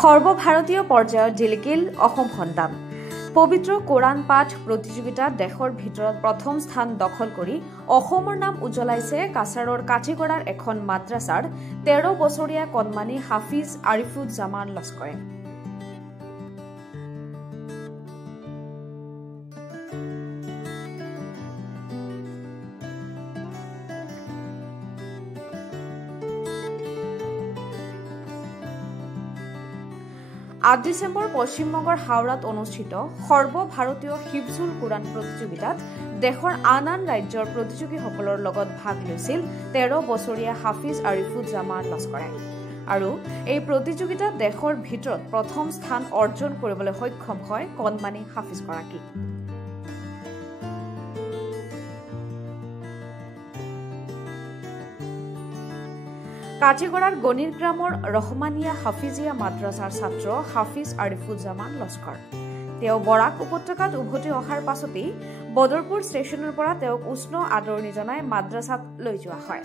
সৰ্বভাৰতীয় পৰ্যায়ত জিলিকিল অসম সন্তান। পবিত্ৰ কোৰাণ পাঠ প্ৰতিযোগিতাত দেশৰ ভিতৰত প্ৰথম স্থান দখল কৰি অসমৰ নাম উজ্বলাইছে কাছাৰৰ কাঠিগড়াৰ এখন মাদ্ৰাছাৰ 13 বছৰীয়া কণমানি হাফিজ আৰিফুজ্জামান লস্কৰে। আট ডিচেম্বৰ পশ্চিমবংগৰ হাওড়াত অনুষ্ঠিত সৰ্বভাৰতীয় হিফজুল কোৰাণ প্ৰতিযোগিতাত দেশৰ আন আন ৰাজ্যৰ প্ৰতিযোগীসকলৰ লগত ভাগ লৈছিল 13 বছৰীয়া হাফিজ আৰিফুজ্জামান লস্কৰে। আৰু এই প্ৰতিযোগিতাত দেশৰ ভিতৰত প্ৰথম স্থান অৰ্জন কৰিবলৈ সক্ষম হয় কণমানি হাফিজগৰাকী। কাঠিগড়াৰ গণিৰ গ্ৰামৰ ৰহমানিয়া হাফিজিয়া মাদ্ৰাছাৰ ছাত্ৰ হাফিজ আৰিফুজ্জামান লস্কৰ। তেওঁ বৰাক উপত্যকাত উভতি অহাৰ পাছতেই বদৰপুৰ ষ্টেচনৰ পৰা তেওঁক উষ্ণ আদৰণি জনাই মাদ্ৰাছাত লৈ যোৱা হয়।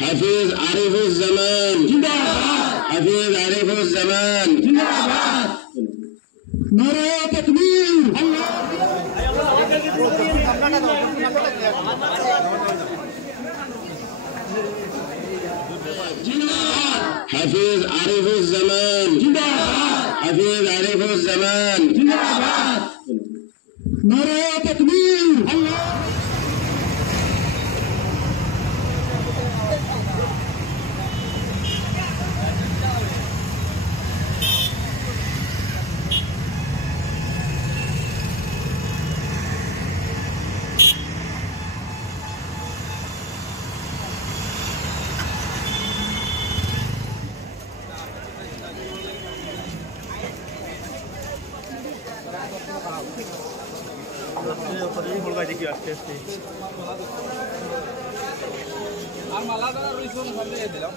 হাফিজ আরিফুজ্জামান জিন্দাবাদ, হাফিজ আরিফুজ্জামান জিন্দাবাদ, নারে তাকবীর, হাফিজ আরিফুজ্জামান জিন্দাবাদ, হাফিজ আরিফুজ্জামান জিন্দাবাদ, নারে তাকবীর। আর মালা দ্বারা রইছন ভাবে দিলাম।